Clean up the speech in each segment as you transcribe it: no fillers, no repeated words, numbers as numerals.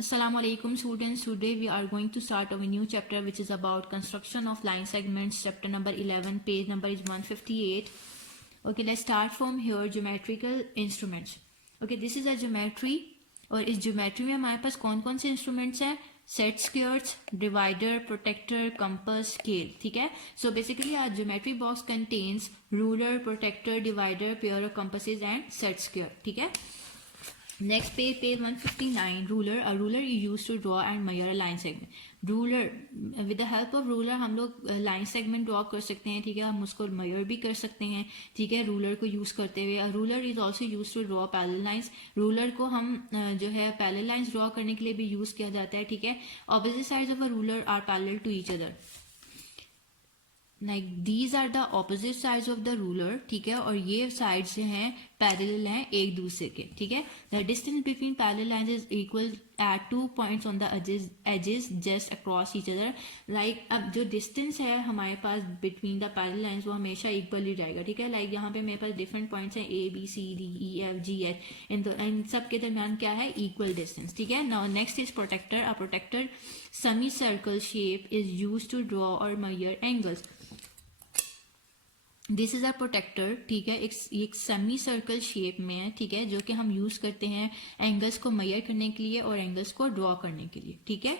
Assalamualaikum students, today we are going to start our new chapter which is about construction of line segments, chapter number 11, page number is 158. Okay, let's start from here. Geometrical instruments. Okay, this is a geometry और इस geometry में हमारे पास कौन कौन से instruments हैं? Set squares, divider, protector, compass, scale. ठीक है. So basically our geometry box contains ruler, protector, divider, pair of compasses and set square. ठीक है. Next page 159. Ruler. A ruler is used to draw and measure a line segment. Ruler, with the help of ruler हम लोग line segment draw कर सकते हैं. ठीक है, हम उसको measure भी कर सकते हैं. ठीक है, ruler को use करते हुए. A ruler is also used to draw parallel lines. Ruler को हम जो है parallel lines draw करने के लिए भी use किया जाता है. ठीक है, opposite sides of a ruler are parallel to each other. Like these are the opposite sides of the ruler. ठीक है, और ये sides जो हैं parallel हैं एक दूसरे के. ठीक है, the distance between parallel lines is equal at 2 points on the edges just across each other. Like अब जो distance है हमारे पास between the parallel lines वो हमेशा equal ही रहेगा. ठीक है, like यहाँ पे मेरे पास different points हैं A B C D E F G H. इन सब के दरम्यान क्या है? Equal distance. ठीक है. Now next is protector. A protector semicircle shape is used to draw or measure angles. This is a protractor. ठीक है, एक सेमी सर्कल शेप में है. ठीक है, जो कि हम यूज करते हैं एंगल्स को मेजर करने के लिए और एंगल्स को ड्रॉ करने के लिए. ठीक है.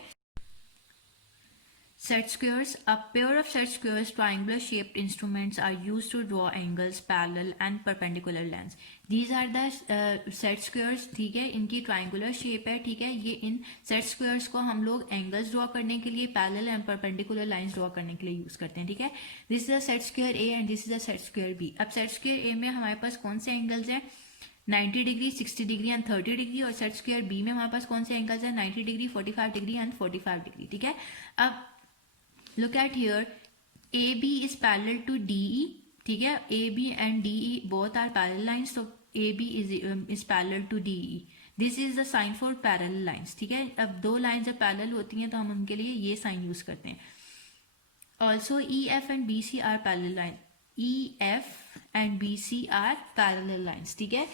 Set squares. A pair of set squares, triangular shaped instruments, are used to draw angles, parallel and perpendicular lines. These are the set squares. ठीक है, इनकी triangular shape है. ठीक है, ये इन set squares को हम लोग angles draw करने के लिए, parallel and perpendicular lines draw करने के लिए use करते हैं. ठीक है, this is a set square A and this is a set square B. अब set square A में हमारे पास कौन से angles हैं? 90 डिग्री, 60 डिग्री एंड 30 डिग्री. और सेट स्क्वायर बी में हमारे पास कौन से एंगल्स हैं? 90 डिग्री, 45 डिग्री एंड 45 डिग्री. ठीक है, अब look at here, AB is parallel to DE. ठीक है, AB and DE both are parallel lines, so AB is parallel to DE. This is the sign for parallel lines. ठीक है, अब दो line जब पैरेलल होती हैं तो हम उनके लिए ये साइन यूज करते हैं. Also EF and BC are parallel line. EF and BC are parallel lines. ठीक है,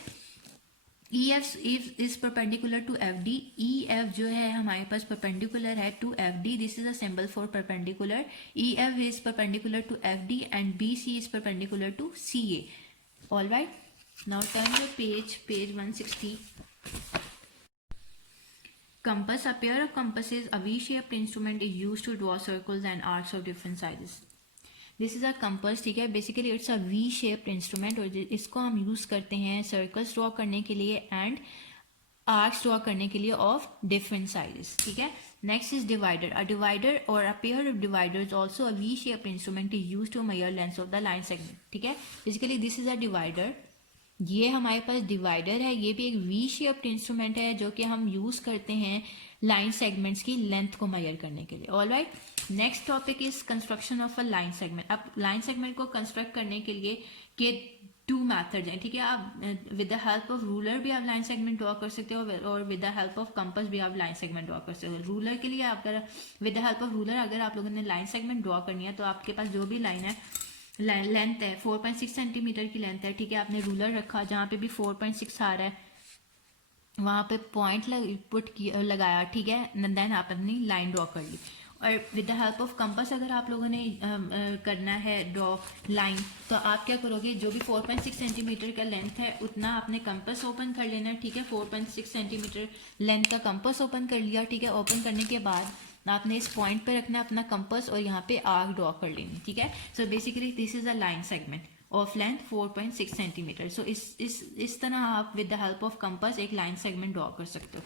EF is perpendicular to FD. EF जो है हमारे पास perpendicular है to FD. This is a symbol for perpendicular. EF is perpendicular to FD and BC is perpendicular to CA. All right. Now turn your page 160. Compass. A pair of compasses, a V-shaped instrument, is used to draw circles and arcs of different sizes. This is a compass. ठीक है, basically it's a V shaped instrument और इसको हम use करते हैं circles draw करने के लिए एंड आर्क्स ड्रॉ करने के लिए ऑफ डिफरेंट साइजेस. ठीक है, next is divider. A divider और a pair of dividers also a V shaped instrument is used to measure length of the line segment. ठीक है, basically this is a divider. ये हमारे पास divider है, ये भी एक वी शेप्ड इंस्ट्रूमेंट है जो कि हम यूज करते हैं लाइन सेगमेंट्स की लेंथ को मेजर करने के लिए. All right, next topic is construction of a line segment. अब लाइन सेगमेंट को कंस्ट्रक्ट करने के लिए के टू मैथड्स हैं. ठीक है, आप with the help of ruler भी आप लाइन सेगमेंट ड्रॉ कर सकते हो और with the help of compass भी आप लाइन सेगमेंट ड्रॉ कर सकते हो. रूलर के लिए अगर with the help of ruler अगर आप लोगों ने लाइन सेगमेंट ड्रॉ करनी है तो आपके पास जो भी लाइन है लेंथ है 4.6 सेंटीमीटर की लेंथ है. ठीक है, आपने रूलर रखा जहाँ पे भी 4.6 आ रहा है वहाँ पे पॉइंट लगाया. ठीक है, देन आप अपनी लाइन ड्रॉ कर ली. और with the help of compass अगर आप लोगों ने करना है ड्रॉ लाइन तो आप क्या करोगे, जो भी 4.6 सेंटीमीटर का लेंथ है उतना आपने कंपास ओपन कर लेना है. ठीक है, 4.6 सेंटीमीटर लेंथ का कंपास ओपन कर लिया. ठीक है, ओपन करने के बाद आपने इस पॉइंट पे रखना अपना कंपास और यहाँ पे आर्क ड्रॉ कर लेनी. ठीक है, so basically this is a line segment of length 4.6 centimetre. So इस तरह आप with the help of compass एक लाइन सेगमेंट ड्रॉ कर सकते हो.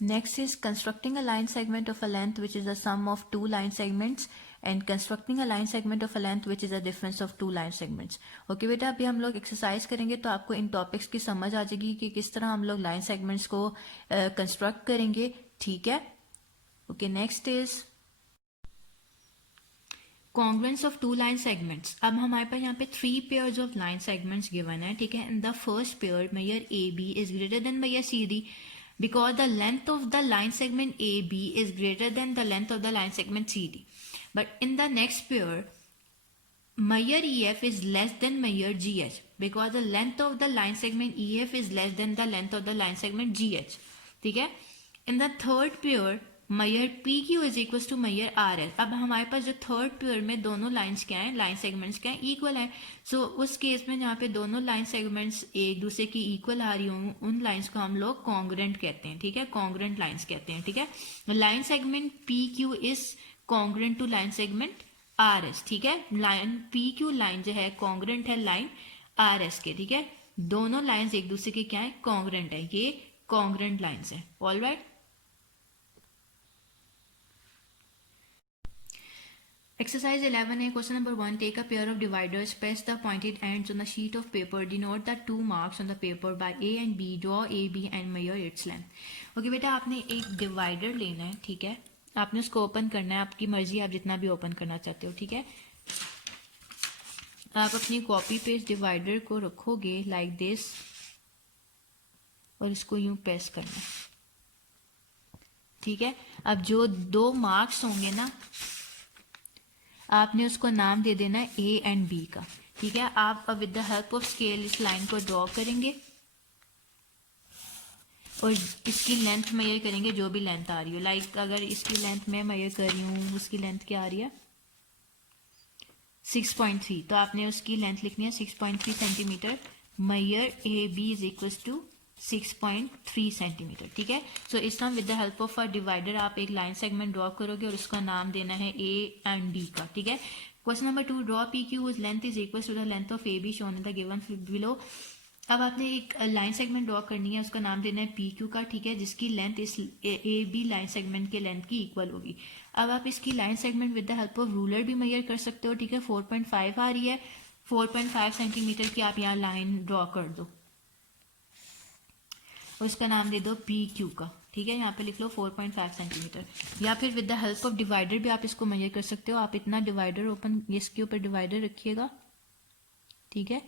Next is constructing a line segment of a length which is a sum of two line segments and constructing a line segment of a length which is a difference of two line segments. Okay बेटा, अभी हम लोग exercise करेंगे तो आपको इन topics की समझ आ जाएगी कि किस तरह हम लोग लाइन सेगमेंट्स को कंस्ट्रक्ट करेंगे. ठीक है, okay. Next is congruence of two line segments. अब हमारे पास यहाँ पे 3 pairs of line segments given है. ठीक है, in the first pair measure AB is greater than measure CD because the length of the line segment AB is greater than the length of the line segment CD. But in the next pair measure EF is less than measure GH because the length of the line segment EF is less than the length of the line segment GH. ठीक है, in the third pair measure P Q is equal to measure R S. अब हमारे पास जो third pair में दोनों lines क्या हैं, line segments क्या हैं, इक्वल है। सो उस केस में जहाँ पे दोनों लाइन सेगमेंट्स एक दूसरे की इक्वल आ रही हों, उन लाइंस को हम लोग कॉन्ग्रेंट कहते हैं, ठीक है, कॉन्ग्रेंट लाइंस कहते हैं, ठीक है। Line segment P Q is congruent to line segment R S, ठीक है। लाइन पी क्यू लाइन जो है कॉन्ग्रेंट है लाइन आर एस के, ठीक है। दोनों लाइंस एक दूसरे के क्या है, कॉन्ग्रेंट है, ये कॉन्ग्रेंट लाइंस है। All right. Exercise 11 है, question number 1. Take a pair of dividers, press the pointed ends on the sheet of paper, denote the two marks on the paper by A and B, draw A, B and measure its length. Okay बेटा, आपने एक divider लेना है, ठीक है। आपने उसको open करना है, आपकी मर्जी, आप जितना भी ओपन करना चाहते हो, ठीक है। आप अपनी कॉपी पे इस डिवाइडर को रखोगे लाइक दिस और इसको यूं प्रेस करना, ठीक है। अब जो दो मार्क्स होंगे ना, आपने उसको नाम दे देना है ए एंड बी का, ठीक है। आप अब with the help of scale इस लाइन को ड्रॉ करेंगे और इसकी लेंथ मेजर करेंगे, जो भी लेंथ आ रही हो। लाइक अगर इसकी लेंथ मैं मेजर कर रही हूँ, उसकी लेंथ क्या आ रही है 6.3, तो आपने उसकी लेंथ लिखनी है 6.3 centimetre. Measure A B is equal to 6.3 centimetre, ठीक है। सो इस time with the help of a divider आप एक लाइन सेगमेंट ड्रॉ करोगे और उसका नाम देना है ए एंड बी का, ठीक है। Question number 2, draw P Q whose length is equal to the length of A B shown in the given below. अब आपने एक लाइन सेगमेंट ड्रॉ करनी है, उसका नाम देना है पी क्यू का, ठीक है, जिसकी लेंथ इस ए बी लाइन सेगमेंट के लेंथ की इक्वल होगी। अब आप इसकी line segment with the help of ruler भी मेजर कर सकते हो, ठीक है। 4.5 आ रही है, 4.5 सेंटीमीटर की आप यहाँ लाइन ड्रॉ कर दो और इसका नाम दे दो पी क्यू का, ठीक है। यहाँ पे लिख लो 4.5 सेंटीमीटर। या फिर with the help of divider भी आप इसको मेजर कर सकते हो। आप इतना डिवाइडर ओपन, इसके ऊपर डिवाइडर रखिएगा, ठीक है।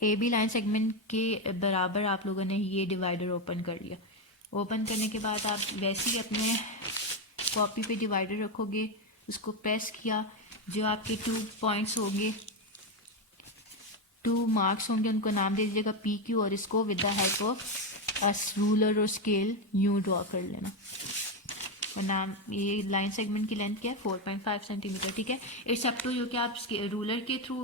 ए बी लाइन सेगमेंट के बराबर आप लोगों ने ये डिवाइडर ओपन कर लिया। ओपन करने के बाद आप वैसे ही अपने कॉपी पे डिवाइडर रखोगे, उसको प्रेस किया, जो आपके 2 पॉइंट्स होंगे, 2 मार्क्स होंगे, उनको नाम दे दीजिएगा पी क्यू और इसको with the help of ruler और स्केल यूं ड्रॉ कर लेना। और नाम, ये लाइन सेगमेंट की लेंथ क्या है 4.5 सेंटीमीटर, ठीक है। इट्स अप टू यू कि आप रूलर के through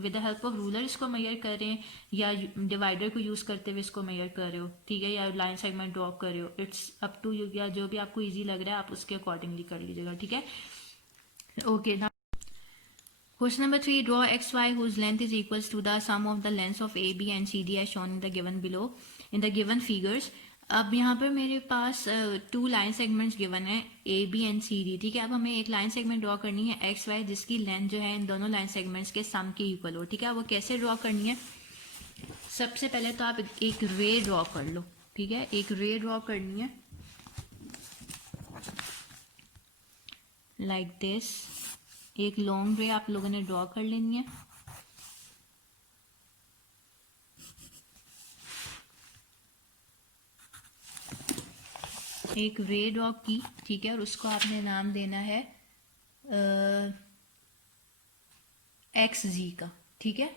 with the help of ruler इसको मेजर कर रहे हैं या डिवाइडर को यूज करते हुए इसको मेजर कर रहे हो, ठीक है, या लाइन सेगमेंट ड्रॉ कर रहे हो। इट्स अप टू यू, या जो भी आपको ईजी लग रहा है आप उसके अकॉर्डिंगली कर लीजिएगा, ठीक है। Okay, question number 3, draw xy whose length is equals to the sum of the lengths of AB and CD as shown in the given below in the given figures. अब यहाँ पर मेरे पास 2 लाइन सेगमेंट्स गिवन है A B and C D, ठीक है। अब हमें एक लाइन सेगमेंट ड्रॉ करनी है एक्स वाई, जिसकी लेंथ जो है इन दोनों लाइन सेगमेंट्स के सम के इक्वल हो, ठीक है। वो कैसे ड्रॉ करनी है, सबसे पहले तो आप एक रे ड्रॉ कर लो, ठीक है। एक रे ड्रॉ करनी है लाइक दिस, एक लॉन्ग रे आप लोगों ने ड्रॉ कर लेनी है। एक रे ड्रॉ की, ठीक है, और उसको आपने नाम देना है एक्स जी का, ठीक है।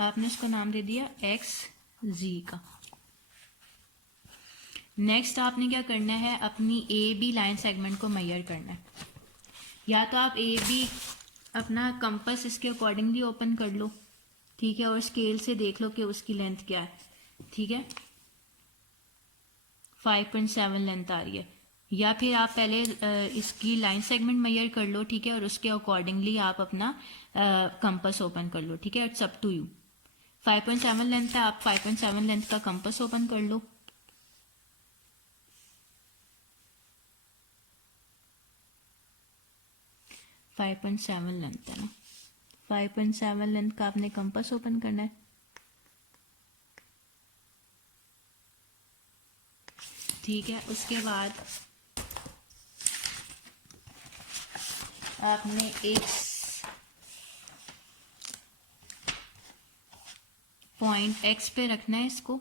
आपने उसको नाम दे दिया एक्स जी का। नेक्स्ट आपने क्या करना है, अपनी ए बी लाइन सेगमेंट को मेजर करना है। या तो आप ए बी अपना कंपास इसके अकॉर्डिंगली ओपन कर लो, ठीक है, और स्केल से देख लो कि उसकी लेंथ क्या है, ठीक है, 5.7 लेंथ आ रही है। या फिर आप पहले इसकी लाइन सेगमेंट मेजर कर लो, ठीक है, और उसके अकॉर्डिंगली आप अपना कंपास ओपन कर लो, ठीक है। It's up to you. 5.7 length है, आप 5.7 लेंथ का कंपास ओपन कर लो। फाइव पॉइंट सेवन लेंथ है ना, 5.7 लेंथ का आपने कंपास ओपन करना है, ठीक है। उसके बाद आपने एक पॉइंट एक्स पे रखना है इसको,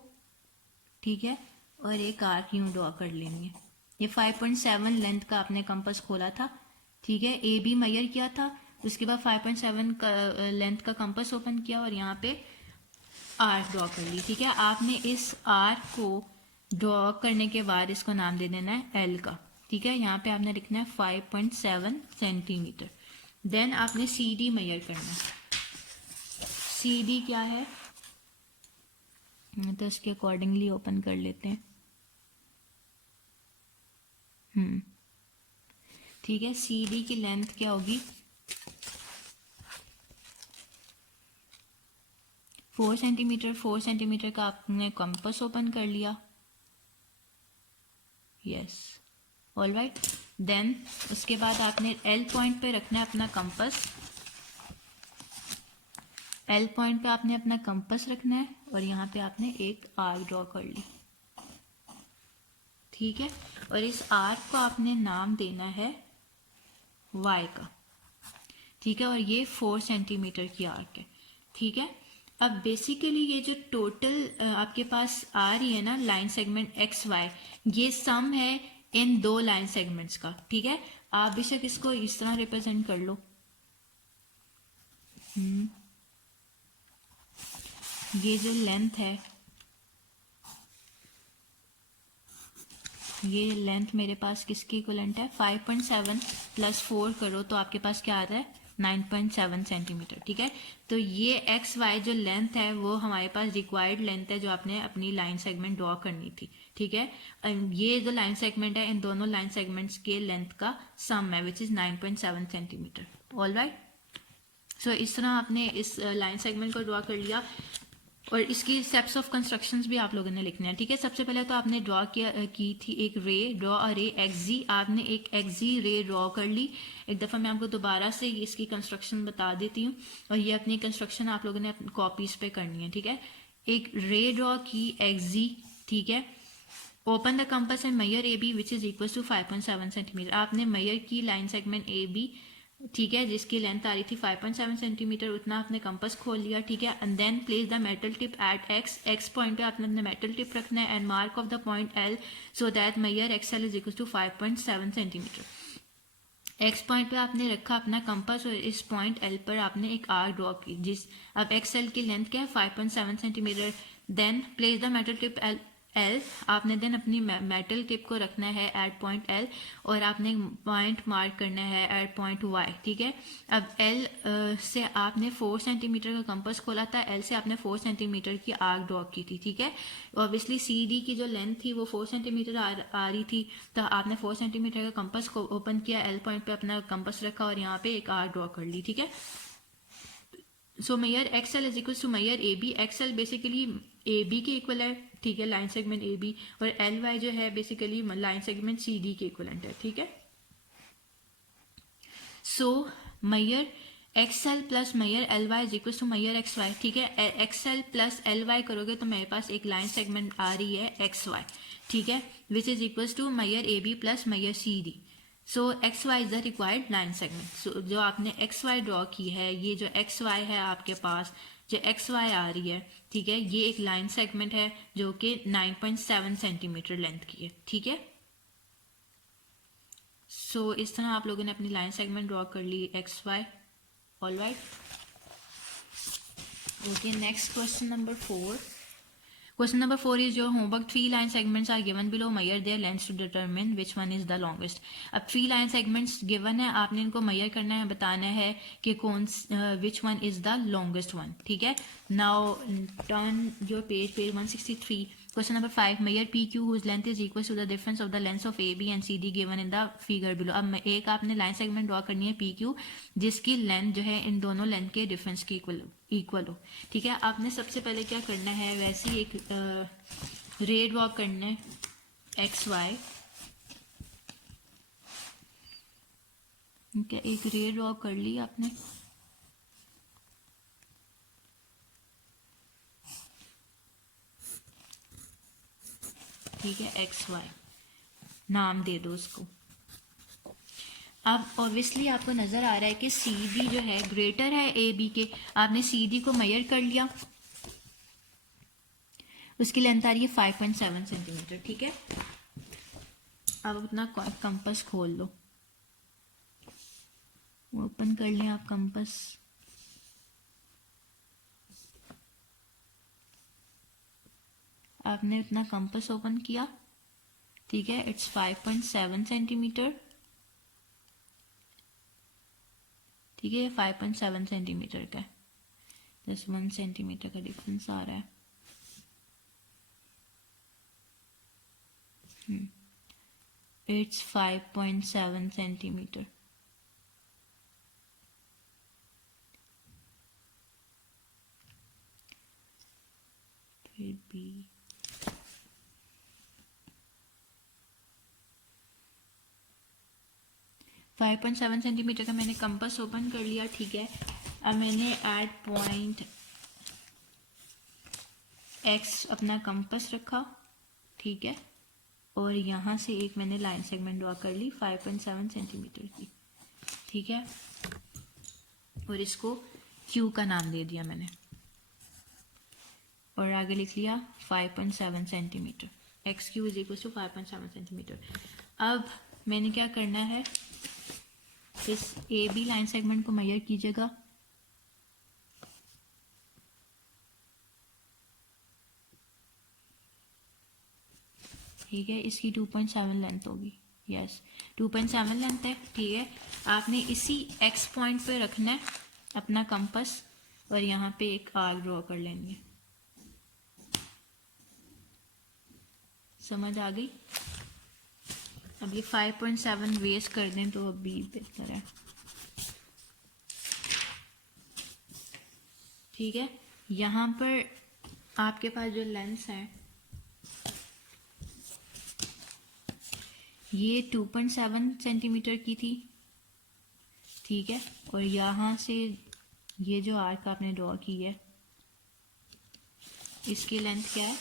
ठीक है, और एक आर्क यूं ड्रॉ कर लेनी है। ये 5.7 लेंथ का आपने कंपास खोला था, ठीक है, ए बी मेजर किया था, उसके बाद 5.7 का लेंथ का कंपास ओपन किया और यहाँ पे आर्क ड्रॉ कर ली, ठीक है। आपने इस आर्क को ड्रॉ करने के बाद इसको नाम दे देना है एल का, ठीक है। यहाँ पे आपने लिखना है 5.7 सेंटीमीटर। देन आपने सी डी मेजर करना है। सी डी क्या है तो इसके अकॉर्डिंगली ओपन कर लेते हैं। ठीक है, सी डी की लेंथ क्या होगी 4 सेंटीमीटर। 4 सेंटीमीटर का आपने कंपास ओपन कर लिया, यस, ऑल राइट। देन उसके बाद आपने एल पॉइंट पे रखना है अपना कंपास। एल पॉइंट पे आपने अपना कंपास रखना है और यहाँ पे आपने एक आर्क ड्रॉ कर ली, ठीक है। और इस आर्क को आपने नाम देना है वाई का, ठीक है। और ये 4 सेंटीमीटर की आर्क है, ठीक है। अब बेसिकली ये जो टोटल आपके पास आ रही है ना लाइन सेगमेंट एक्स वाई, ये सम है इन दो लाइन सेगमेंट्स का, ठीक है। आप बेशक इसको इस तरह रिप्रेजेंट कर लो। ये जो लेंथ है, ये लेंथ मेरे पास किसकी इक्वलेंट है 5.7 प्लस 4 करो तो आपके पास क्या आता है 9.7 सेंटीमीटर, ठीक है। तो ये एक्स वाई जो लेंथ है वो हमारे पास रिक्वायर्ड लेंथ है जो आपने अपनी लाइन सेगमेंट ड्रॉ करनी थी, ठीक है। ये जो लाइन सेगमेंट है इन दोनों लाइन सेगमेंट्स के लेंथ का सम है which is 9.7 centimetre, all right. So इस तरह आपने इस लाइन सेगमेंट को ड्रॉ कर लिया और इसकी स्टेप्स ऑफ कंस्ट्रक्शंस भी आप लोगों ने लिखने हैं, ठीक है। सबसे पहले तो आपने ड्रॉ की थी एक रे, ड्रॉ अ रे एक्जी। आपने एक एक्जी रे ड्रॉ कर ली। एक दफ़ा मैं आपको दोबारा से इसकी कंस्ट्रक्शन बता देती हूँ और ये अपनी कंस्ट्रक्शन आप लोगों ने कॉपीज पे करनी है, ठीक है। एक रे ड्रॉ की एक्जी, ठीक है। Open the compass and measure A B which is equal to 5.7 centimetre. आपने मेजर की लाइन सेगमेंट ए बी, ठीक है, जिसकी लेंथ आ रही थी 5.7 सेंटीमीटर, उतना आपने कंपास खोल लिया, ठीक है। And then place the metal tip at X point पे आपने अपना मेटल टिप रखना है and mark off the point L so that measure X L is equal to 5.7 centimetre. X point पे आपने रखा अपना कंपास और इस पॉइंट एल पर आपने एक आर्क ड्रॉ की, जिस अब एक्स एल की लेंथ क्या है 5.7 centimetre. Then place the metal tip L आपने देन अपनी मेटल टिप को रखना है एट पॉइंट एल और आपने पॉइंट मार्क करना है एट पॉइंट वाई, ठीक है। अब एल से आपने 4 सेंटीमीटर का कंपास खोला था, एल से आपने 4 सेंटीमीटर की आर्क ड्रॉ की थी, ठीक है। ऑब्वियसली सी डी की जो लेंथ थी वो 4 सेंटीमीटर आ रही थी, तो आपने 4 सेंटीमीटर का कंपास को ओपन किया, एल पॉइंट पे अपना कंपास रखा और यहाँ पे एक आर्क ड्रॉ कर ली, ठीक है। So measure X L is equal to measure A B. X L basically A B के इक्वल है, ठीक है, लाइन सेगमेंट ए बी। और एल वाई जो है basically line segment C D के इक्वलेंट है, ठीक है। So measure X L plus measure L Y is equal to measure X Y, ठीक है। X L plus L Y करोगे तो मेरे पास एक लाइन सेगमेंट आ रही है एक्स वाई, ठीक है, which is equal to measure A B plus measure C D. So X Y is the required line segment. So जो आपने एक्स वाई ड्रॉ की है, ये जो एक्स वाई है आपके पास, जो एक्स वाई आ रही है, ठीक है, ये एक लाइन सेगमेंट है जो कि 9.7 सेंटीमीटर लेंथ की है, ठीक है। सो इस तरह आप लोगों ने अपनी लाइन सेगमेंट ड्रॉ कर ली X Y, all right. Okay, next question number 4. Question number 4 is your homework. 3 line segments are given below. Measure their lengths to determine which one is the longest. अब 3 line segments given है, आपने इनको measure करना है, बताना है कि कौन which one is the longest one, ठीक है। Now turn your page 163. Question number 5. Measure PQ whose length is equal to the difference of the lengths of AB and CD given in the figure below. अब एक आपने line segment draw करनी है PQ जिसकी length जो है इन दोनों length के डिफरेंस के इक्वल हो, ठीक है। आपने सबसे पहले क्या करना है, वैसे ही एक रे ड्रॉ करना है एक्स वाई, ठीक है। एक रे ड्रॉ कर ली आपने, ठीक है, एक्स वाई नाम दे दो उसको। अब ऑब्वियसली आपको नज़र आ रहा है कि सी डी जो है ग्रेटर है ए बी के। आपने सी डी को मेजर कर लिया, उसकी लेंथ आ रही है 5.7 सेंटीमीटर, ठीक है। अब अपना कंपास खोल लो, ओपन कर लें आप कंपास। आपने अपना कंपास ओपन किया, ठीक है, इट्स 5.7 सेंटीमीटर, ठीक है, 5.7 सेंटीमीटर का, जस्ट 1 सेंटीमीटर का डिफरेंस आ रहा है। It's 5.7 centimetre. फिर भी 5.7 सेंटीमीटर का मैंने कंपास ओपन कर लिया, ठीक है। अब मैंने एट पॉइंट एक्स अपना कंपास रखा, ठीक है, और यहाँ से एक मैंने लाइन सेगमेंट ड्रॉ कर ली 5.7 सेंटीमीटर की, ठीक है, और इसको क्यू का नाम दे दिया मैंने, और आगे लिख लिया 5.7 centimetre, X Q is equal to 5.7 centimetre. अब मैंने क्या करना है, इस ए बी लाइन सेगमेंट को मेजर कीजिएगा, ठीक है, इसकी 2.7 लेंथ होगी, यस 2.7 लेंथ है, ठीक है। आपने इसी एक्स पॉइंट पे रखना है अपना कंपास और यहाँ पे एक आर्क ड्रॉ कर लेंगे, समझ आ गई। अब ये 5.7 वेस्ट कर दें तो अभी बेहतर है, ठीक है। यहाँ पर आपके पास जो लेंस है ये 2.7 सेंटीमीटर की थी, ठीक है, और यहाँ से ये जो आर्क आपने ड्रॉ की है इसकी लेंथ क्या है,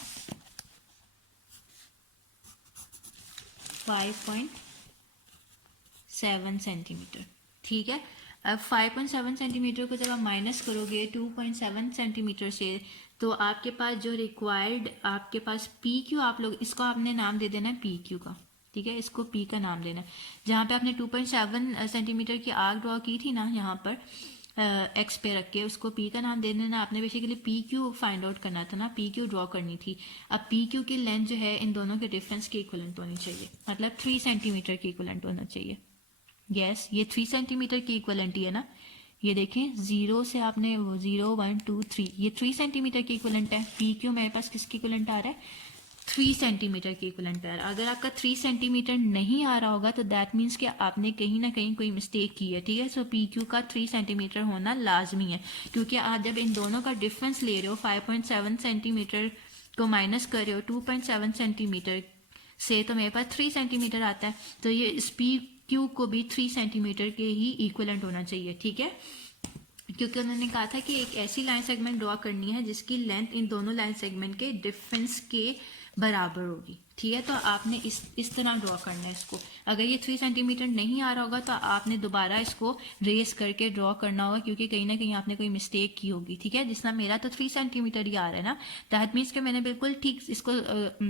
5.7 सेंटीमीटर, ठीक है। अब 5.7 सेंटीमीटर को जब आप माइनस करोगे 2.7 सेंटीमीटर से, तो आपके पास जो रिक्वायर्ड आपके पास पी क्यू, आप लोग इसको आपने नाम दे देना है पी क्यू का, ठीक है, इसको पी का नाम देना है। जहाँ पे आपने 2.7 सेंटीमीटर की आर्क ड्रॉ की थी ना, यहाँ पर एक्स पे रख के उसको पी का नाम दे देना। आपने basically P Q find out करना था ना, पी क्यू ड्रॉ करनी थी। अब पी क्यू की लेंथ जो है इन दोनों के डिफरेंस के इक्वलेंट होनी चाहिए, मतलब 3 सेंटीमीटर की इक्वलेंट होना चाहिए। यस, ये 3 सेंटीमीटर की इक्वलेंट ही है ना, ये देखें, 0 से आपने 0 1 2 3, ये 3 सेंटीमीटर की इक्वलेंट है। पी क्यू मेरे पास किसकी इक्वलेंट आ रहा है, 3 सेंटीमीटर की इक्वलेंट आ रहा है। अगर आपका 3 सेंटीमीटर नहीं आ रहा होगा तो दैट मीन्स कि आपने कहीं ना कहीं कोई मिस्टेक की है, ठीक है। सो पी क्यू का 3 सेंटीमीटर होना लाजमी है, क्योंकि आप जब इन दोनों का डिफरेंस ले रहे हो 5.7 सेंटीमीटर को माइनस कर रहे हो 2.7 सेंटीमीटर से, तो मेरे पास 3 सेंटीमीटर आता है, तो ये इस पी क्यू को भी 3 सेंटीमीटर के ही इक्वलेंट होना चाहिए, ठीक है। क्योंकि उन्होंने कहा था कि एक ऐसी लाइन सेगमेंट ड्रॉ करनी है जिसकी लेंथ इन दोनों लाइन सेगमेंट के डिफरेंस के बराबर होगी, ठीक है। तो आपने इस तरह ड्रॉ करना है इसको। अगर ये 3 सेंटीमीटर नहीं आ रहा होगा तो आपने दोबारा इसको रेस करके ड्रॉ करना होगा, क्योंकि कहीं ना कहीं आपने कोई मिस्टेक की होगी, ठीक है। जिसना मेरा तो 3 सेंटीमीटर ही आ रहा है ना, दैट मीन्स कि मैंने बिल्कुल ठीक इसको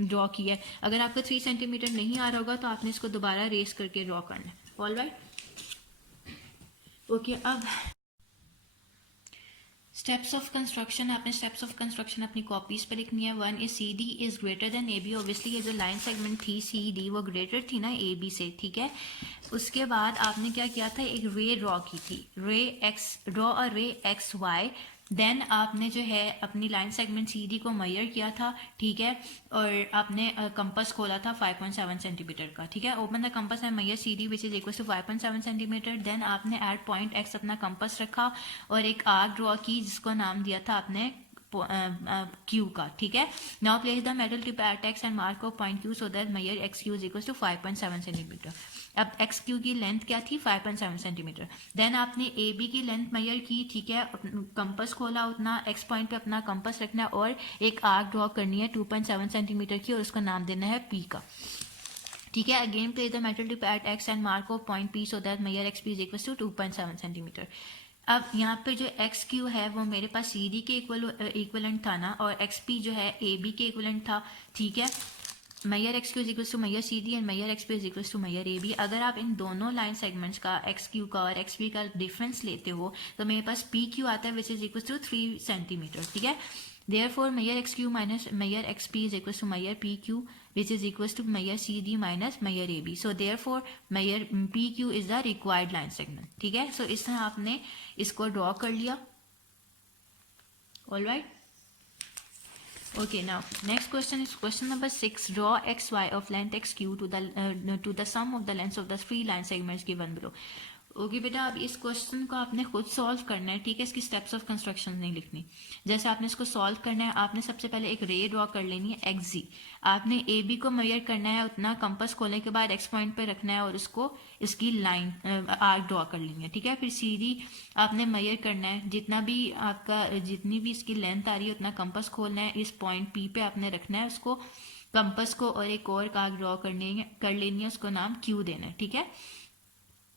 ड्रॉ किया है। अगर आपको 3 सेंटीमीटर नहीं आ रहा होगा तो आपने इसको दोबारा रेस करके ड्रॉ करना है। All right, okay. अब स्टेप्स ऑफ कंस्ट्रक्शन, आपने स्टेप्स ऑफ कंस्ट्रक्शन अपनी कॉपीज पर लिखनी है। 1 is C D is greater than A B. Obviously ये जो लाइन सेगमेंट थी सी डी वो ग्रेटर थी ना ए बी से, ठीक है। उसके बाद आपने क्या किया था, एक रे ड्रॉ की थी, रे एक्स, ड्रॉ अ रे एक्स वाई। देन आपने जो है अपनी लाइन सेगमेंट सी डी को मेजर किया था, ठीक है, और आपने कंपास खोला था 5.7 सेंटीमीटर का, ठीक है। Open the compass and measure C D which is equal to 5.7 centimetre. Then आपने एट पॉइंट एक्स अपना कंपास रखा और एक आर्क ड्रॉ की जिसको नाम दिया था आपने क्यू का, ठीक है। Now place the metal tip at X and mark off point Q so that measure X Q is equal to 5.7 centimetre. अब एक्स क्यू की लेंथ क्या थी, 5.7 सेंटीमीटर। देन आपने ए बी की लेंथ मेजर की, ठीक है, कंपास खोला, उतना एक्स पॉइंट पे अपना कंपास रखना है और एक आर्क ड्रॉ करनी है 2.7 सेंटीमीटर की और उसका नाम देना है पी का, ठीक है। Again place the metal tip at X and mark off point P so that measure X P is equal to 2.7 centimetre. अब यहाँ पे जो एक्स क्यू है वो मेरे पास सी डी के इक्वलेंट था ना, और एक्स पी जो है ए बी के इक्वलेंट था, ठीक है। Measure X Q is equal to measure C D and measure X P is equal to measure A B. अगर आप इन दोनों लाइन सेगमेंट्स का एक्स क्यू का और एक्स पी का डिफरेंस लेते हो तो मेरे पास पी क्यू आता है which is equal to 3 centimetre, ठीक है। Therefore, measure XQ minus measure XP is equals to measure PQ, which is equals to measure CD minus measure AB. So therefore, measure PQ is the required line segment. ठीक है, so इस तरह आपने इसको draw कर लिया. All right. Okay, now next question is question number 6. Draw XY of length XQ to the sum of the lengths of the three line segments given below. Okay बेटा, अब इस क्वेश्चन को आपने खुद सॉल्व करना है. ठीक है, इसकी स्टेप्स ऑफ कंस्ट्रक्शन नहीं लिखनी. जैसे आपने इसको सॉल्व करना है, आपने सबसे पहले एक रे ड्रॉ कर लेनी है एक्स जी. आपने ए बी को मेजर करना है, उतना कंपास खोलने के बाद एक्स पॉइंट पे रखना है और उसको इसकी लाइन आर्क ड्रॉ कर लेनी है. ठीक है, फिर सी डी आपने मेजर करना है, जितनी भी इसकी लेंथ आ रही है उतना कंपास खोलना है, इस पॉइंट पी पे आपने रखना है उसको कंपास को, और एक और आर्क ड्रॉ कर लेनी है, उसको नाम क्यू देना है. ठीक है,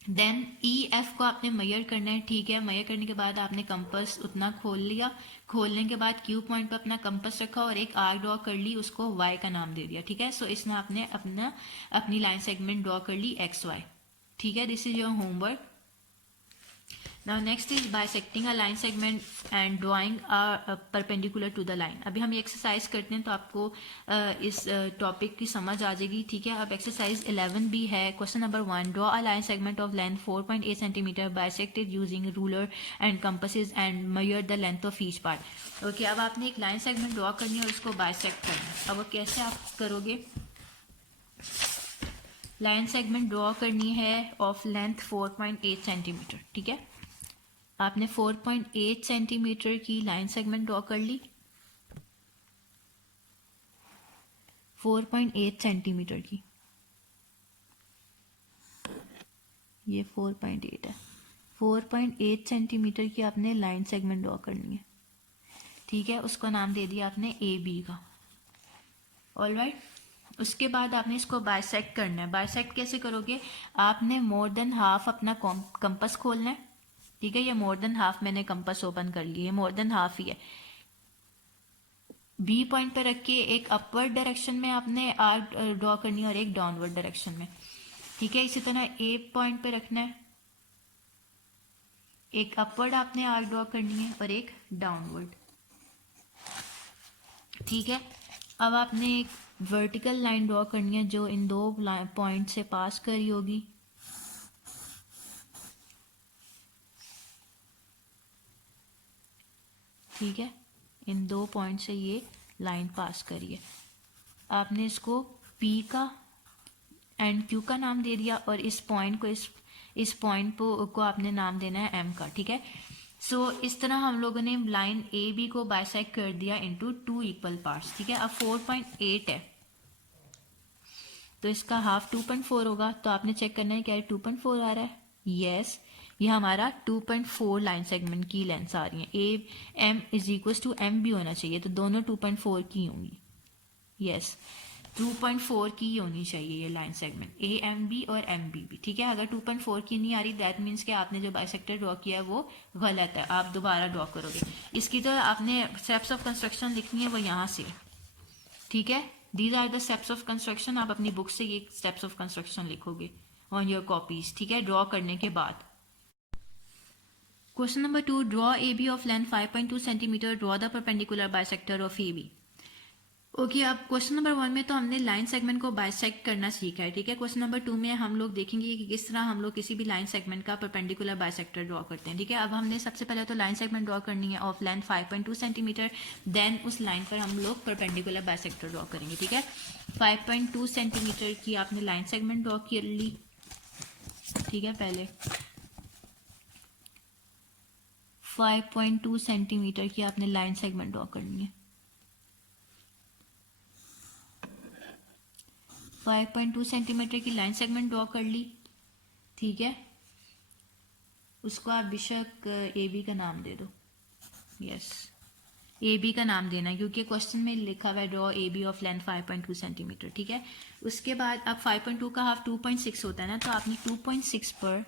देन ई एफ को आपने मेजर करना है. ठीक है, मेजर करने के बाद आपने कंपास उतना खोल लिया. खोलने के बाद क्यू पॉइंट पर अपना कंपास रखा और एक आर्क ड्रॉ कर ली, उसको वाई का नाम दे दिया. ठीक है, सो इसने आपने अपनी लाइन सेगमेंट ड्रॉ कर ली एक्स वाई. ठीक है, this is your homework. Now next is bisecting a line segment and drawing a perpendicular to the line. अभी हम ये एक्सरसाइज करते हैं तो आपको इस टॉपिक की समझ आ जाएगी. ठीक है, अब एक्सरसाइज 11 भी है. Question number 1. Draw a line segment of length 4.8 centimetre bisected using ruler and compasses and measure the length of each part. Okay, अब आपने एक लाइन सेगमेंट ड्रॉ करनी है और उसको बाइसेक्ट करना है. अब वो कैसे आप करोगे? लाइन सेगमेंट ड्रॉ करनी है ऑफ लेंथ 4.8 सेंटीमीटर. ठीक है, आपने 4.8 सेंटीमीटर की लाइन सेगमेंट ड्रॉ कर ली. 4.8 सेंटीमीटर की, ये 4.8 है. 4.8 सेंटीमीटर की आपने लाइन सेगमेंट ड्रॉ करनी है. ठीक है, उसको नाम दे दिया आपने ए बी का. All right. उसके बाद आपने इसको बाइसेक्ट करना है. बाइसेक्ट कैसे करोगे? आपने मोर देन हाफ अपना कंपास खोलना है. ठीक है, ये मोर देन हाफ मैंने कंपास ओपन कर ली है, मोर देन हाफ ही है. बी पॉइंट पर रख के एक अपवर्ड डायरेक्शन में आपने आर्क ड्रॉ करनी है और एक डाउनवर्ड डायरेक्शन में. ठीक है, इसी तरह ए पॉइंट पे रखना है, एक अपवर्ड आपने आर्क ड्रॉ करनी है और एक डाउनवर्ड. ठीक है, अब आपने एक वर्टिकल लाइन ड्रॉ करनी है जो इन दो पॉइंट से पास करी होगी. ठीक है, इन दो पॉइंट से ये लाइन पास करिए. आपने इसको P का एंड Q का नाम दे दिया और इस पॉइंट को इस पॉइंट को आपने नाम देना है M का. ठीक है, सो इस तरह हम लोगों ने लाइन ए बी को बाइसेक्ट कर दिया इनटू 2 इक्वल पार्ट्स. ठीक है, अब 4.8 है तो इसका हाफ 2.4 होगा. तो आपने चेक करना है क्या 2.4 आ रहा है. यस, ये हमारा 2.4 लाइन सेगमेंट की लेंथ आ रही है. A M is equal to M भी होना चाहिए, तो दोनों 2.4 की होंगी. यस, 2.4 की होनी चाहिए ये line segment, A M B और एम बी भी. ठीक है, अगर 2.4 की नहीं आ रही दैट मीन्स कि आपने जो बाइसेक्टर ड्रॉ किया है वो गलत है, आप दोबारा ड्रॉ करोगे. इसकी तो आपने स्टेप्स ऑफ कंस्ट्रक्शन लिखनी है वो यहाँ से. ठीक है, these are the steps of construction. आप अपनी बुक से ये स्टेप्स ऑफ कंस्ट्रक्शन लिखोगे ऑन योर कॉपीज. ठीक है, ड्रॉ करने के बाद. Question number 2. Draw AB of length 5.2 centimeter. Draw the perpendicular bisector of AB. Okay, अब क्वेश्चन नंबर 1 में तो हमने लाइन सेगमेंट को बाइसेक्ट करना सीखा है. ठीक है, क्वेश्चन नंबर 2 में हम लोग देखेंगे कि किस तरह हम लोग किसी भी लाइन सेगमेंट का परपेंडिकुलर बाइसेक्टर ड्रॉ करते हैं. ठीक है, अब हमने सबसे पहले तो लाइन सेगमेंट ड्रॉ करनी है ऑफ लेंथ 5.2 सेंटीमीटर. देन उस लाइन पर हम लोग परपेंडिकुलर बाइसेक्टर ड्रॉ करेंगे. ठीक है, 5.2 सेंटीमीटर की आपने लाइन सेगमेंट ड्रॉ कर ली. ठीक है, पहले 5.2 सेंटीमीटर की आपने लाइन सेगमेंट ड्रॉ करनी है. 5.2 सेंटीमीटर की लाइन सेगमेंट ड्रॉ कर ली. ठीक है, उसको आप बेशक ए बी का नाम दे दो. यस, ए बी का नाम देना क्योंकि क्वेश्चन में लिखा हुआ है draw A B of length 5.2 centimetre. ठीक है, उसके बाद अब 5.2 का हाफ 2.6 होता है ना, तो आपने 2.6 पर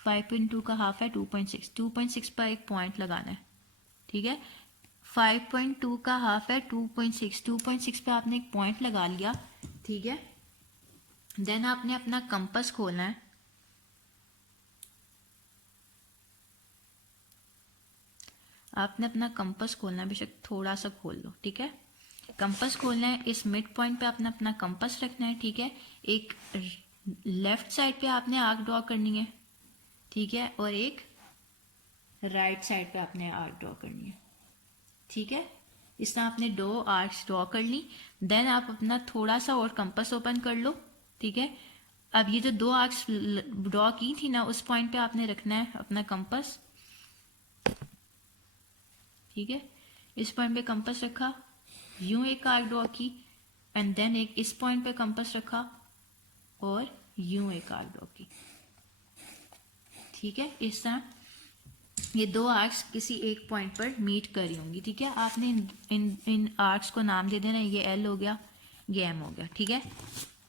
5.2 का हाफ है 2.6 पर एक पॉइंट लगाना है. ठीक है, 5.2 का हाफ है 2.6 पे आपने एक पॉइंट लगा लिया. ठीक है, देन आपने अपना कंपास खोलना है. आपने अपना कंपास खोलना है, बेशक थोड़ा सा खोल लो, ठीक है। कंपास खोलना है, इस मिड पॉइंट पे आपने अपना कंपास रखना है, ठीक है। एक लेफ्ट साइड पे आपने आर्क ड्रॉ करनी है, ठीक है, और एक राइट साइड पे आपने आर्क ड्रॉ करनी है, ठीक है। इस तरह आपने दो आर्क्स ड्रॉ कर ली। देन आप अपना थोड़ा सा और कंपास ओपन कर लो, ठीक है। अब ये जो दो आर्क्स ड्रॉ की थी ना, उस पॉइंट पे आपने रखना है अपना कंपास, ठीक है। इस पॉइंट पे कंपास रखा, यूं एक आर्क ड्रॉ की, एंड देन एक इस पॉइंट पे कंपास रखा और यूं एक आर्क ड्रॉ की, ठीक है। इस तरह ये दो आर्क्स किसी एक पॉइंट पर मीट कर रही होंगी, ठीक है। आपने इन आर्क्स को नाम दे देना, ये एल हो गया, ये एम हो गया, ठीक है।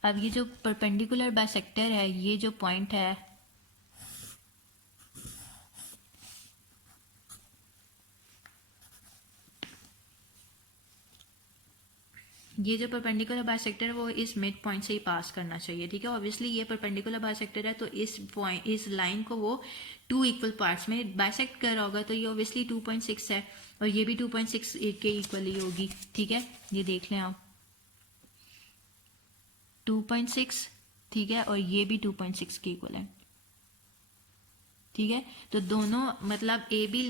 अब ये जो परपेंडिकुलर बाइसेक्टर है, ये जो पॉइंट है, ये जो परपेंडिकुलर बाइसेक्टर है वो इस मिड पॉइंट से ही पास करना चाहिए, ठीक है। ऑब्वियसली ये परपेंडिकुलर बाइसेक्टर है, तो इस पॉइंट, इस लाइन को वो टू इक्वल पार्ट्स में बाइसेक्ट कर रहा होगा, तो ये ऑब्वियसली 2.6 है, और ये भी 2.6 के इक्वल ही होगी, ठीक है। ये देख लें आप, 2.6, ठीक है, और ये भी 2.6 के इक्वल है, ठीक है। तो दोनों मतलब ए बी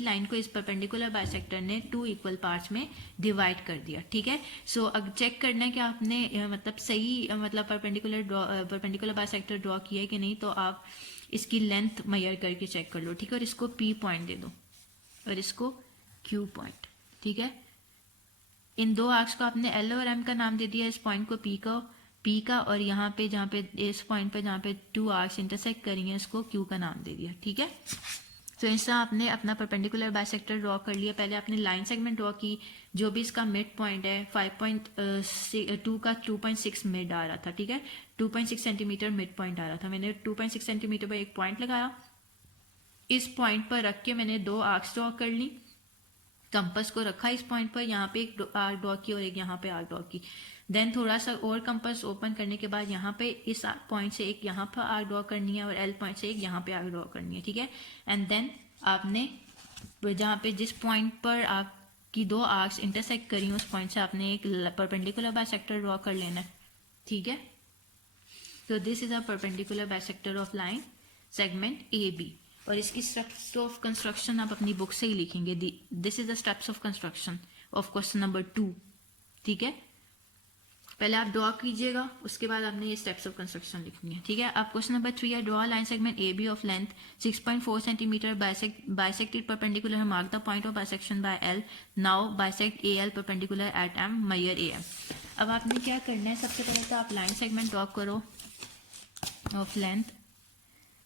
लाइन को इस परपेंडिकुलर बाइसेक्टर ने टू इक्वल पार्ट्स में डिवाइड कर दिया, ठीक है। सो अब चेक करना है कि आपने मतलब सही मतलब परपेंडिकुलर बाइसेक्टर ड्रॉ किया है कि नहीं, तो आप इसकी लेंथ मेजर करके चेक कर लो, ठीक है। और इसको पी पॉइंट दे दो और इसको क्यू पॉइंट, ठीक है। इन दो आर्क्स को आपने एल और एम का नाम दे दिया, इस पॉइंट को पी का, और यहाँ पे जहाँ पे इस पॉइंट पे जहाँ पे टू आर्क्स इंटरसेक्ट करेंगे, इसको क्यू का नाम दे दिया, ठीक है। तो इस तरह आपने अपना परपेंडिकुलर बाइसेक्टर ड्रॉ कर लिया। पहले आपने लाइन सेगमेंट ड्रॉ की, जो भी इसका मिड पॉइंट है 5.2 का 2.6 मिड आ रहा था, ठीक है। 2.6 सेंटीमीटर मिड पॉइंट आ रहा था। मैंने 2.6 सेंटीमीटर पर एक पॉइंट लगाया, इस पॉइंट पर रख के मैंने दो आर्क्स ड्रॉ कर ली, कंपास को रखा इस पॉइंट पर, यहाँ पे एक आर्क ड्रॉ की और एक यहाँ पे आर्क ड्रॉ की। देन थोड़ा सा और कंपास ओपन करने के बाद यहाँ पे इस पॉइंट से एक यहाँ पर आर्क ड्रॉ करनी है और एल पॉइंट से एक यहाँ पे आर्क ड्रॉ करनी है, ठीक है। एंड देन आपने जहाँ पे जिस पॉइंट पर आपकी दो आर्क्स इंटरसेक्ट करी उस पॉइंट से आपने एक परपेंडिकुलर बाइसेक्टर ड्रॉ कर लेना है, ठीक है। तो this is a perpendicular bisector of line segment A B. और इसकी स्टेप्स ऑफ कंस्ट्रक्शन आप अपनी बुक से ही लिखेंगे। This is the steps of construction of question number 2, ठीक है। पहले आप ड्रॉ कीजिएगा, उसके बाद आपने ये स्टेप्स ऑफ कंस्ट्रक्शन लिखनी है, ठीक है। आप क्वेश्चन नंबर 3 है, draw line segment A B of length 6.4 centimetre bisected perpendicular, mark the point of bisection by L, now bisect A L perpendicular at M, measure A M. अब आपने क्या करना है, सबसे पहले तो आप लाइन सेगमेंट ड्रॉ करो ऑफ लेंथ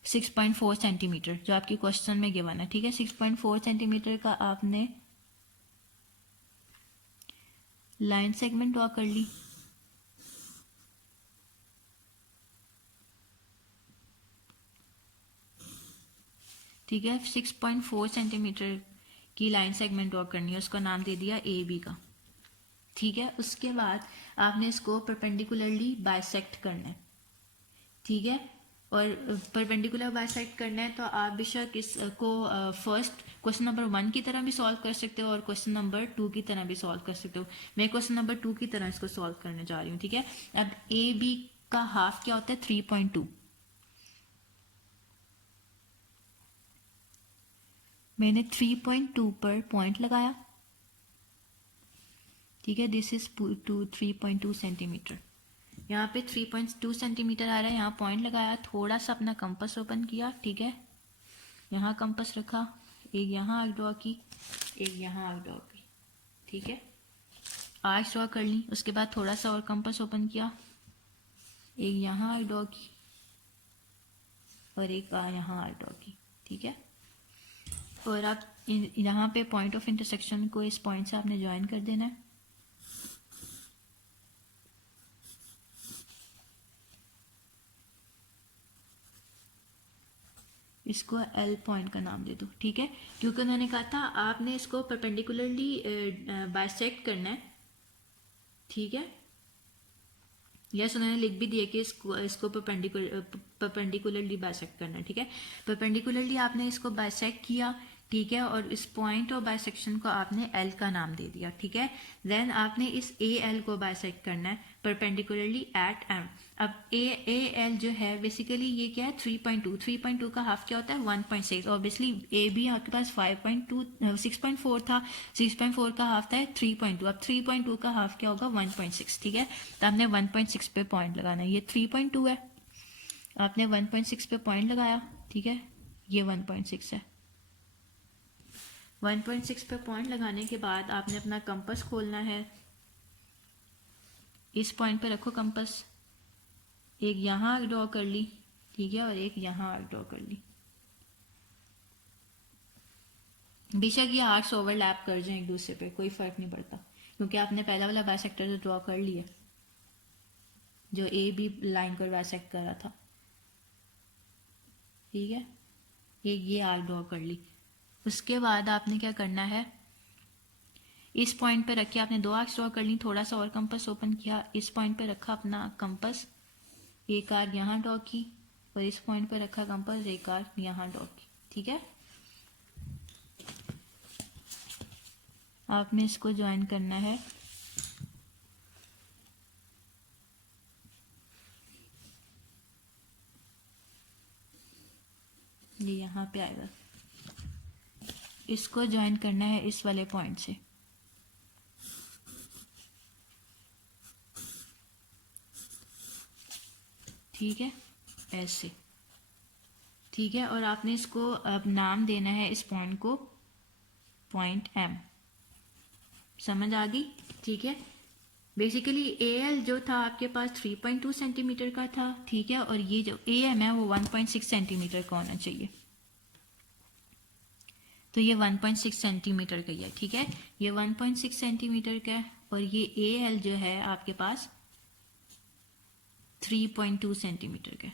6.4 सेंटीमीटर, जो आपकी क्वेश्चन में गिवन है, ठीक है। 6.4 सेंटीमीटर का आपने लाइन सेगमेंट ड्रॉ कर ली, ठीक है। 6.4 सेंटीमीटर की लाइन सेगमेंट ड्रॉ करनी है, उसका नाम दे दिया ए बी का, ठीक है। उसके बाद आपने इसको परपेंडिकुलरली बाइसेक्ट करना है, ठीक है। और परपेंडिकुलर बाइसेक्ट करना है तो आप बेशक इसको फर्स्ट क्वेश्चन नंबर 1 की तरह भी सॉल्व कर सकते हो और क्वेश्चन नंबर 2 की तरह भी सॉल्व कर सकते हो। मैं क्वेश्चन नंबर 2 की तरह इसको सॉल्व करने जा रही हूँ, ठीक है। अब ए बी का हाफ क्या होता है, 3.2। मैंने 3.2 पर पॉइंट लगाया, ठीक है। This is 3.2 centimetre. यहाँ पे 3.2 सेंटीमीटर आ रहा है, यहाँ पॉइंट लगाया, थोड़ा सा अपना कंपास ओपन किया, ठीक है। यहाँ कंपास रखा, एक यहाँ आर्क ड्रॉ की, एक यहाँ आर्क ड्रॉ की, ठीक है। आर्क ड्रॉ कर ली, उसके बाद थोड़ा सा और कंपास ओपन किया, एक यहाँ आर्क ड्रॉ की और एक यहाँ आर्क ड्रॉ की, ठीक है। और आप यहाँ पे पॉइंट ऑफ इंटरसेक्शन को इस पॉइंट से आपने ज्वाइन कर देना है, इसको एल पॉइंट का नाम दे दो, ठीक है। क्योंकि उन्होंने कहा था आपने इसको परपेंडिकुलरली बाइसेक्ट करना है, ठीक है। यस, उन्होंने लिख भी दिया कि इसको परपेंडिकुलरली बाइसेक्ट करना है, ठीक है। परपेंडिकुलरली आपने इसको बाइसेक्ट किया, ठीक है, और इस पॉइंट और बाइसेक्शन को आपने एल का नाम दे दिया, ठीक है। देन आपने इस ए एल को बाइसेक्ट करना है परपेंडिकुलरली एट एम। अब ए एल जो है बेसिकली ये क्या है 3.2, 3.2 का हाफ क्या होता है 1.6। ऑब्वियसली ए भी आपके पास 5.2 6.4 था, 6.4 का हाफ था 3.2। अब 3.2 का हाफ क्या होगा 1.6, ठीक है। तो आपने 1.6 पे पॉइंट लगाना है, ये 3.2 है, आपने 1.6 पे पॉइंट लगाया, ठीक है, ये 1.6 है। 1.6 पे पॉइंट लगाने के बाद आपने अपना कंपास खोलना है, इस पॉइंट पे रखो कंपास, एक यहाँ ड्रॉ कर ली, ठीक है, और एक यहाँ ड्रॉ कर ली। बेशक ये आर्क्स ओवरलैप कर जाए एक दूसरे पे, कोई फर्क नहीं पड़ता, क्योंकि आपने पहला वाला बाइसेक्टर ड्रॉ कर लिया जो ए बी लाइन को बाइसेक्ट कर रहा था, ठीक है। ये आर्क ड्रॉ कर ली। उसके बाद आपने क्या करना है, इस पॉइंट पे रखे आपने दो आर्क्स ड्रॉ कर ली, थोड़ा सा और कंपास ओपन किया, इस पॉइंट पे रखा अपना कंपास, एक आर्क यहाँ ड्रॉ की, और इस पॉइंट पे रखा कंपास, एक आर्क यहाँ ड्रॉ की, ठीक है। आपने इसको ज्वाइन करना है, ये यहाँ पे आएगा, इसको ज्वाइन करना है इस वाले पॉइंट से, ठीक है, ऐसे, ठीक है। और आपने इसको अब नाम देना है इस पॉइंट को पॉइंट एम, समझ आ गई, ठीक है। बेसिकली ए एल जो था आपके पास 3.2 सेंटीमीटर का था, ठीक है, और ये जो ए एम है वो 1.6 सेंटीमीटर का होना चाहिए, तो ये 1.6 सेंटीमीटर का ही है, ठीक है, ये 1.6 सेंटीमीटर का है, और ये ए एल जो है आपके पास 3.2 सेंटीमीटर का,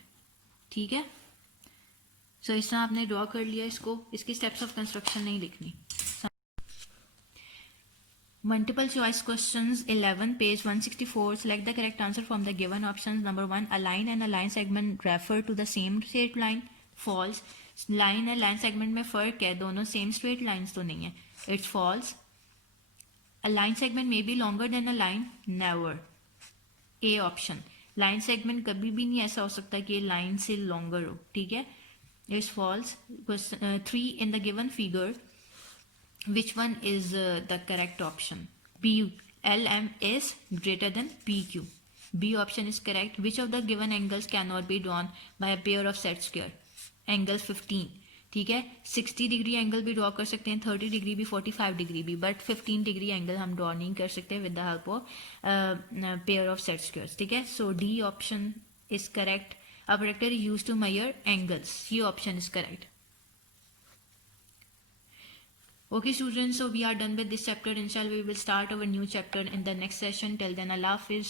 ठीक है। सो इस तरह आपने ड्रॉ कर लिया इसको, इसकी स्टेप्स ऑफ कंस्ट्रक्शन नहीं लिखनी। Multiple choice questions 11 page 164. Select the correct answer from the given options. Number 1, a line and a line segment refer to the same straight line. False. Line and line segment में फर्क है, दोनों same straight lines तो नहीं है, it's false. A line segment may be longer than a line. Never. A option. Line segment कभी भी नहीं ऐसा हो सकता कि line से longer हो, ठीक है, it's false. 3, in the given figure which one is the correct option? B, LM is greater than PQ. B option is correct. Which of the given angles cannot be drawn by a pair of set square? Angles 15, ठीक है, 60 degree angle भी draw कर सकते हैं, 30 degree भी, 45 degree भी, but 15 degree angle हम draw नहीं कर सकते with the help of pair of set squares, ठीक है। So D option is correct. A protractor use to measure angles, ये option is correct. Okay students, so we are done with this chapter. Inshallah we will start our new chapter in the next session. Till then, Allah Hafiz.